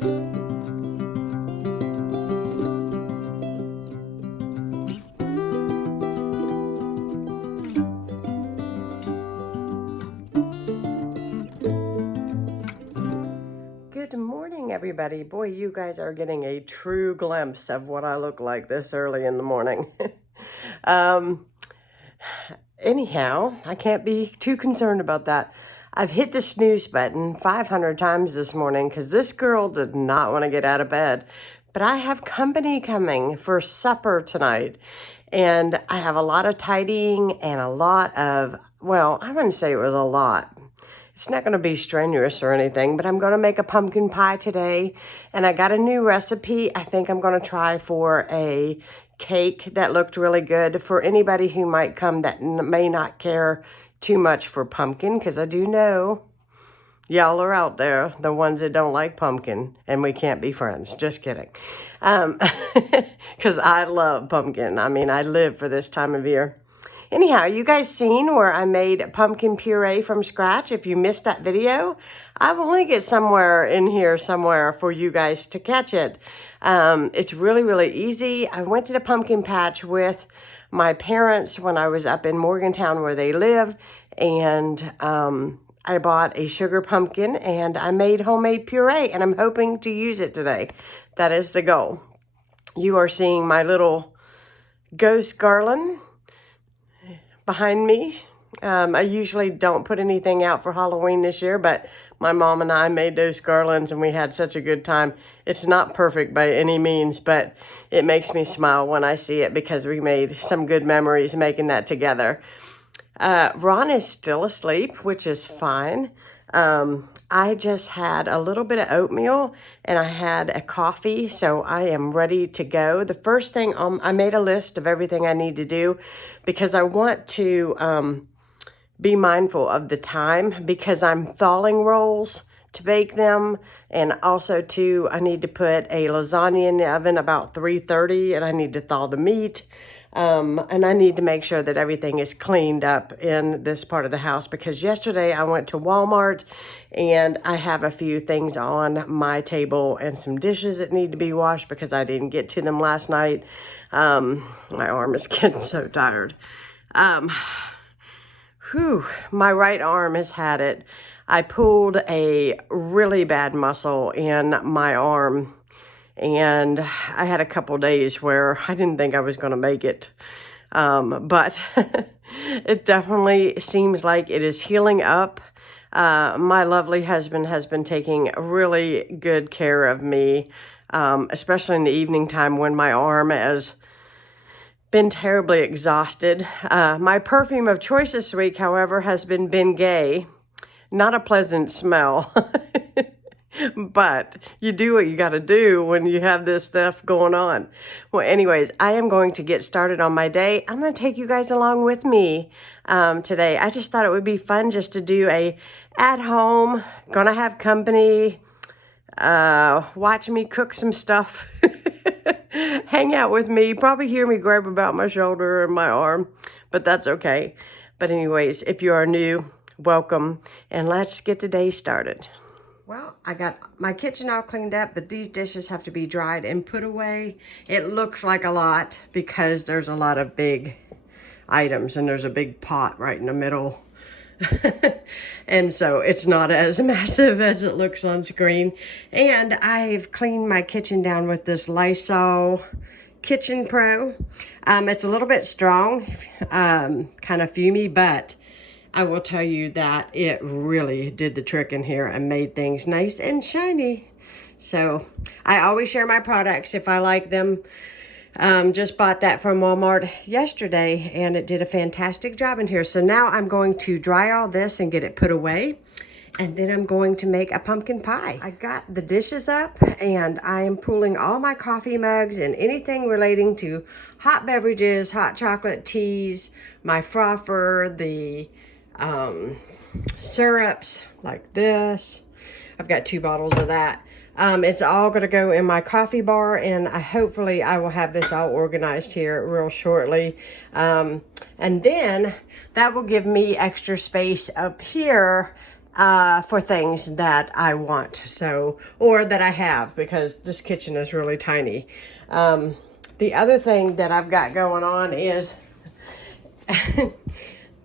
Good morning, everybody. Boy, you guys are getting a true glimpse of what I look like this early in the morning. um, Anyhow, I can't be too concerned about that. I've hit the snooze button 500 times this morning because this girl did not want to get out of bed. But I have company coming for supper tonight. And I have a lot of tidying and a lot of, well, I wouldn't say it was a lot. It's not going to be strenuous or anything, but I'm going to make a pumpkin pie today. And I got a new recipe I think I'm going to try for a cake that looked really good for anybody who might come that may not care too much for pumpkin, because I do know y'all are out there, the ones that don't like pumpkin, and we can't be friends. Just kidding. Because I love pumpkin. I mean, I live for this time of year. Anyhow, you guys seen where I made pumpkin puree from scratch? If you missed that video, I will link it somewhere in here somewhere for you guys to catch it. It's really, really easy. I went to the pumpkin patch with my parents when I was up in Morgantown where they live, and I bought a sugar pumpkin and I made homemade puree, and I'm hoping to use it today. That is the goal. You are seeing my little ghost garland behind me. I usually don't put anything out for Halloween this year, but my mom and I made those garlands and we had such a good time. It's not perfect by any means, but it makes me smile when I see it because we made some good memories making that together. Ron is still asleep, which is fine. I just had a little bit of oatmeal and I had a coffee, so I am ready to go. The first thing, I made a list of everything I need to do because I want to be mindful of the time, because I'm thawing rolls to bake them, and also too, I need to put a lasagna in the oven about 3:30, and I need to thaw the meat. And I need to make sure that everything is cleaned up in this part of the house, because yesterday I went to Walmart and I have a few things on my table and some dishes that need to be washed because I didn't get to them last night. My arm is getting so tired. My right arm has had it. I pulled a really bad muscle in my arm, and I had a couple days where I didn't think I was going to make it. But it definitely seems like it is healing up. My lovely husband has been taking really good care of me, especially in the evening time when my arm has been terribly exhausted. My perfume of choice this week, however, has been Bengay. Not a pleasant smell. But you do what you got to do when you have this stuff going on. Well, anyways, I am going to get started on my day. I'm going to take you guys along with me today. I just thought it would be fun just to do a at home, gonna have company, watch me cook some stuff, hang out with me, probably hear me grab about my shoulder and my arm, but that's okay. But anyways, if you are new, welcome, and let's get the day started. Well, I got my kitchen all cleaned up, but these dishes have to be dried and put away. It looks like a lot because there's a lot of big items and there's a big pot right in the middle. And so it's not as massive as it looks on screen. And I've cleaned my kitchen down with this Lysol Kitchen Pro. It's a little bit strong, kind of fumey, but I will tell you that it really did the trick in here and made things nice and shiny. So I always share my products if I like them. Just bought that from Walmart yesterday and it did a fantastic job in here. So now I'm going to dry all this and get it put away. And then I'm going to make a pumpkin pie. I got the dishes up and I am pulling all my coffee mugs and anything relating to hot beverages, hot chocolate teas, my frother, the syrups like this. I've got 2 bottles of that. It's all going to go in my coffee bar, and hopefully I will have this all organized here real shortly. And then that will give me extra space up here for things that I want, so, or that I have, because this kitchen is really tiny. The other thing that I've got going on is,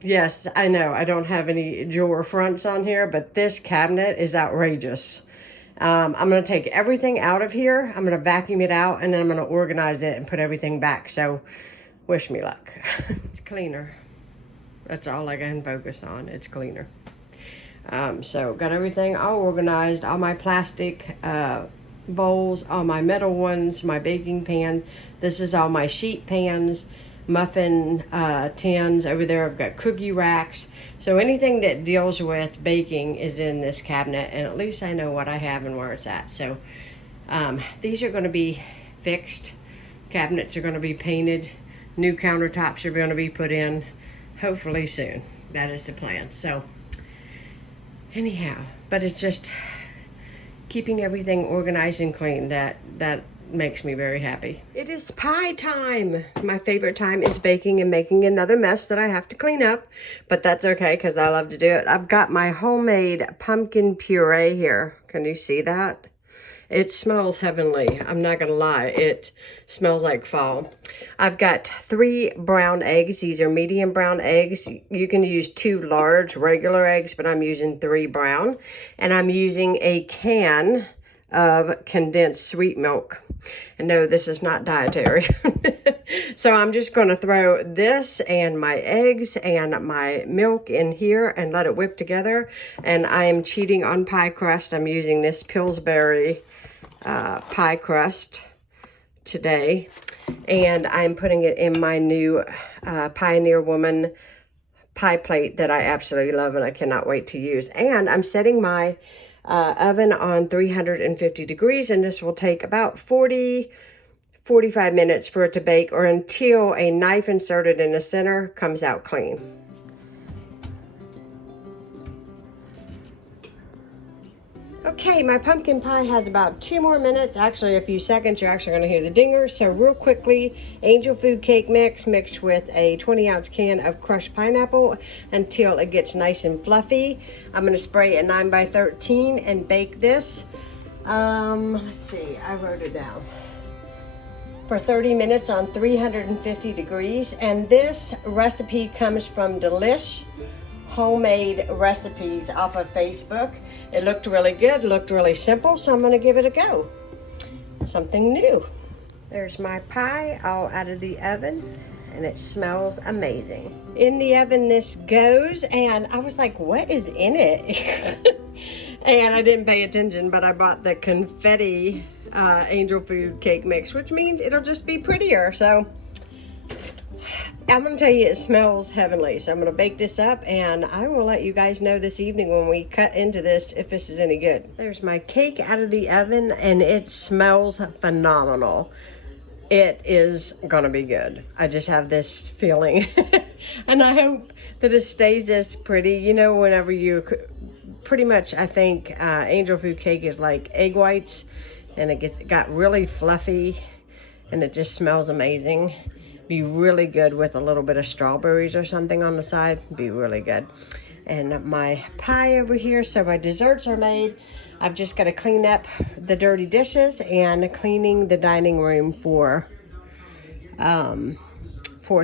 yes, I know I don't have any drawer fronts on here, but this cabinet is outrageous. I'm going to take everything out of here. I'm going to vacuum it out, and then I'm going to organize it and put everything back. So wish me luck. It's cleaner. That's all I can focus on. It's cleaner. So got everything all organized, all my plastic bowls, all my metal ones, my baking pans. This is all my sheet pans, muffin tins. Over there I've got cookie racks. So anything that deals with baking is in this cabinet, and at least I know what I have and where it's at. So these are going to be fixed. Cabinets are going to be painted. New countertops are going to be put in hopefully soon. That is the plan. So anyhow, but it's just keeping everything organized and clean that makes me very happy. It is pie time. My favorite time is baking and making another mess that I have to clean up, but that's okay because I love to do it. I've got my homemade pumpkin puree here. Can you see that? It smells heavenly. I'm not gonna lie, it smells like fall. I've got 3 brown eggs. These are medium brown eggs. You can use 2 large regular eggs, but I'm using 3 brown. And I'm using a can of condensed sweet milk. And no, this is not dietary. So I'm just gonna throw this and my eggs and my milk in here and let it whip together. And I am cheating on pie crust. I'm using this Pillsbury pie crust today, and I'm putting it in my new Pioneer Woman pie plate that I absolutely love and I cannot wait to use. And I'm setting my oven on 350 degrees, and this will take about 45 minutes for it to bake, or until a knife inserted in the center comes out clean. Okay, my pumpkin pie has about 2 more minutes, actually a few seconds. You're actually going to hear the dinger. So real quickly, angel food cake mix mixed with a 20-ounce can of crushed pineapple until it gets nice and fluffy. I'm going to spray a 9x13 and bake this. Let's see, I wrote it down. For 30 minutes on 350 degrees. And this recipe comes from Delish Homemade Recipes off of Facebook. It looked really good, looked really simple, so I'm going to give it a go. Something new. There's my pie all out of the oven, and it smells amazing. In the oven this goes, and I was like, what is in it? And I didn't pay attention, but I bought the confetti angel food cake mix, which means it'll just be prettier. So I'm going to tell you, it smells heavenly. So I'm going to bake this up, and I will let you guys know this evening when we cut into this if this is any good. There's my cake out of the oven, and it smells phenomenal. It is going to be good. I just have this feeling. And I hope that it stays this pretty. You know, whenever you, pretty much, I think angel food cake is like egg whites, and it got really fluffy, and it just smells amazing. Be really good with a little bit of strawberries or something on the side. Be really good. And my pie over here, so my desserts are made. I've just got to clean up the dirty dishes and cleaning the dining room for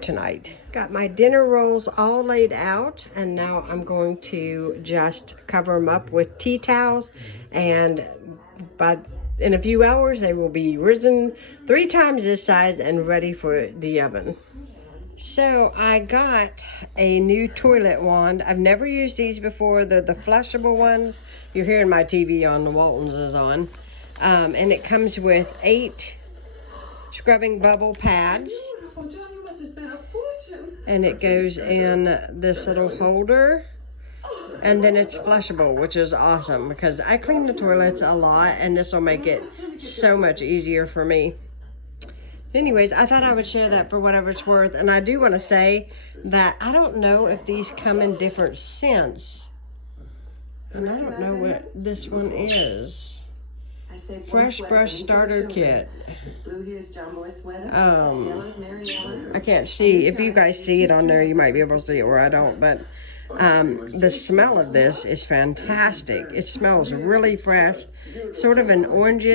tonight. Got my dinner rolls all laid out, and now I'm going to just cover them up with tea towels, and in a few hours, they will be risen 3 times this size and ready for the oven. So I got a new toilet wand. I've never used these before. They're the flushable ones. You're hearing my TV on, the Waltons is on. And it comes with 8 scrubbing bubble pads. And it goes in this little holder. And then it's flushable, which is awesome because I clean the toilets a lot, and this will make it so much easier for me. Anyways, I thought I would share that for whatever it's worth. And I do want to say that I don't know if these come in different scents. And I don't know what this one is. Fresh Brush Starter Kit. I can't see. If you guys see it on there, you might be able to see it where I don't. But The smell of this is fantastic. It smells really fresh, sort of an orange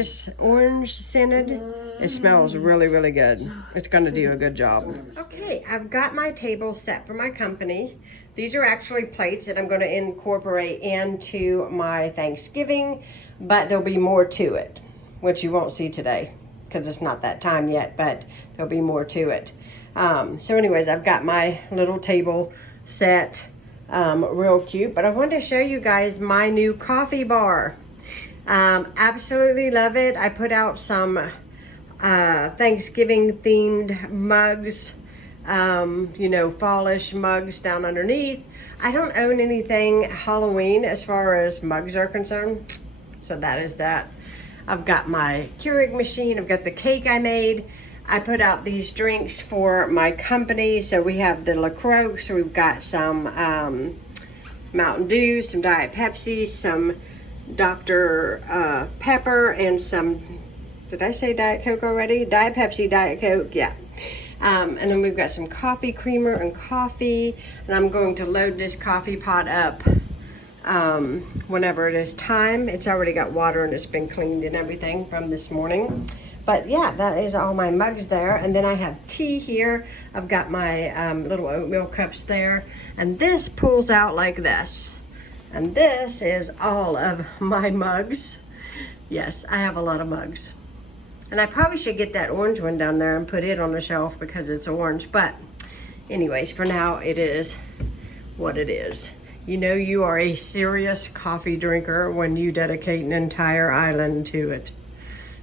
scented. It smells really, really good. It's going to do a good job. Okay, I've got my table set for my company. These are actually plates that I'm going to incorporate into my Thanksgiving, but there'll be more to it, which you won't see today because it's not that time yet, but there'll be more to it. So anyways, I've got my little table set, real cute, but I wanted to show you guys my new coffee bar. Absolutely love it. I put out some Thanksgiving themed mugs, you know, fallish mugs down underneath. I don't own anything Halloween as far as mugs are concerned, so that is that. I've got my Keurig machine. I've got the cake I made. I put out these drinks for my company. So we have the LaCroix. So we've got some Mountain Dew, some Diet Pepsi, some Dr. Pepper, and some, did I say Diet Coke already? Diet Pepsi, Diet Coke, yeah. And then we've got some coffee creamer and coffee. And I'm going to load this coffee pot up whenever it is time. It's already got water and it's been cleaned and everything from this morning. But yeah, that is all my mugs there. And then I have tea here. I've got my little oatmeal cups there. And this pulls out like this. And this is all of my mugs. Yes, I have a lot of mugs. And I probably should get that orange one down there and put it on the shelf because it's orange. But anyways, for now, it is what it is. You know you are a serious coffee drinker when you dedicate an entire island to it.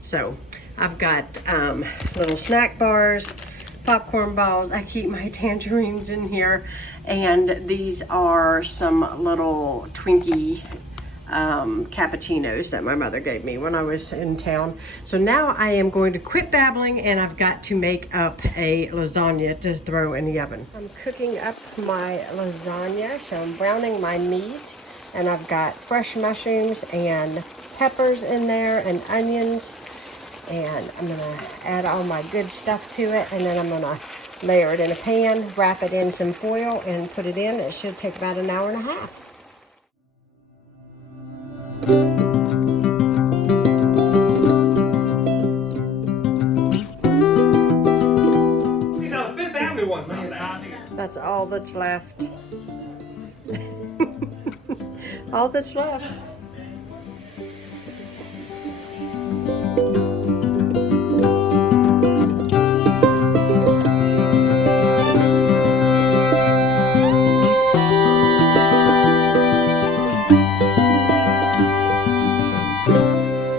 So I've got little snack bars, popcorn balls. I keep my tangerines in here. And these are some little Twinkie cappuccinos that my mother gave me when I was in town. So now I am going to quit babbling and I've got to make up a lasagna to throw in the oven. I'm cooking up my lasagna, so I'm browning my meat, and I've got fresh mushrooms and peppers in there and onions, and I'm gonna add all my good stuff to it, and then I'm gonna layer it in a pan, wrap it in some foil, and put it in. It should take about an hour and a half. That's all that's left. All that's left.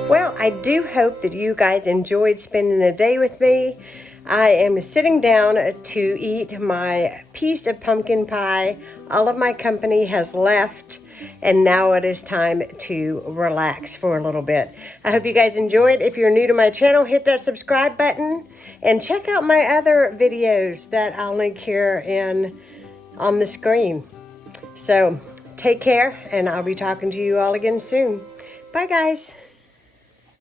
Well, I do hope that you guys enjoyed spending the day with me. I am sitting down to eat my piece of pumpkin pie. All of my company has left, and now it is time to relax for a little bit. I hope you guys enjoyed. If you're new to my channel, hit that subscribe button and check out my other videos that I'll link here on the screen. So take care, and I'll be talking to you all again soon. Bye, guys.